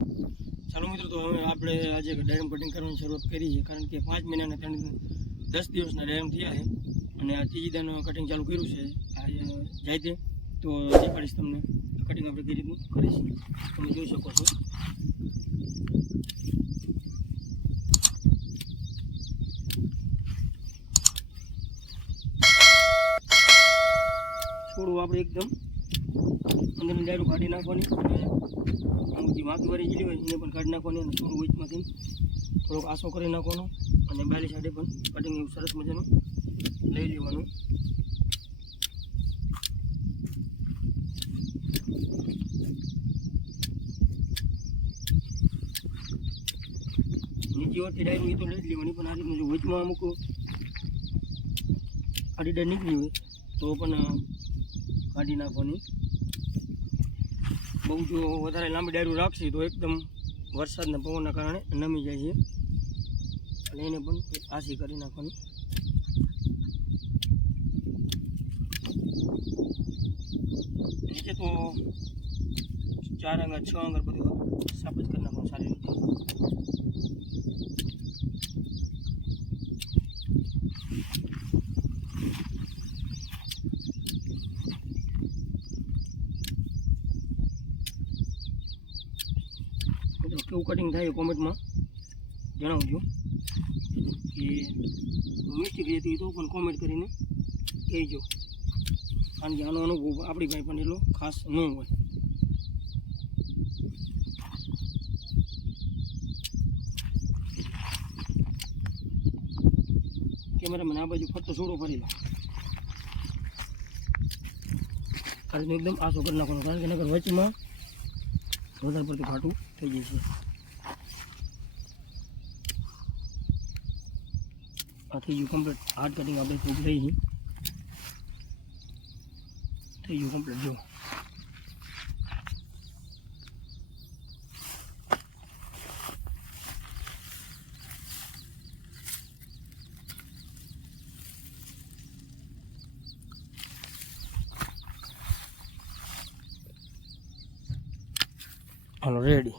ચાલો મિત્રો, તો હવે આપણે આજે ડાયમ કટિંગ કરવાની શરૂઆત કરી છે, કારણ કે પાંચ મહિનાના ત્રણ દસ દિવસના ડાયમ થયા છે અને આ ત્રીજી દાનું કટિંગ ચાલુ કર્યું છે. જાય તે. તો દેખાડીશ તમને કટિંગ આપણે કઈ રીતનું કરીશું. તમે જોઈ શકો છો. છોડવું આપણે એકદમ અંદરની ડાયરું કાઢી નાખવાની. જે વાળી ગયેલી હોય, એને પણ કાઢી નાખવાની અને થોડું વચમાંથી થોડોક આસો કરી નાખવાનો અને બાલી સાઈડે પણ કટિંગ એવું સરસ મજાનું લઈ લેવાનું. નીચે વળતી ડાયરી તો લઈ લેવાની, પણ આ રીતનું જો વચમાં અમુક આડી નીકળી હોય તો પણ કાઢી નાખવાની. બહુ જો વધારે લાંબી ડાયરું રાખશે તો એકદમ વરસાદના પવનના કારણે નમી જાય છે. એટલે એને પણ આસી કરી નાખવાની. નીચે તો ચાર આંગળ છ આંગળ બધું સાફ કરી નાખવાનું સારી રીતે. કેવું કટિંગ થાય કોમેન્ટમાં જણાવજો. કે મિસ્ટેક રહેતી તો પણ કોમેન્ટ કરીને કહેજો. કારણ કે આનો અનુભવ આપણી ભાઈ પણ એટલો ખાસ ન હોય. કેમેરામેન આ બાજુ ફરતો છોડો ફરી લો. કારણ એકદમ આસો કરી નાખવાનો, કારણ કે નગર વચમાં વધારે પડતું ઘાટું થઈ જાય છે. આ થઈ ગયું કમ્પ્લીટ હાર્ડ કટિંગ આપણે રહી છે થઈ ગયું કમ્પ્લીટ જો. હાલો રેડી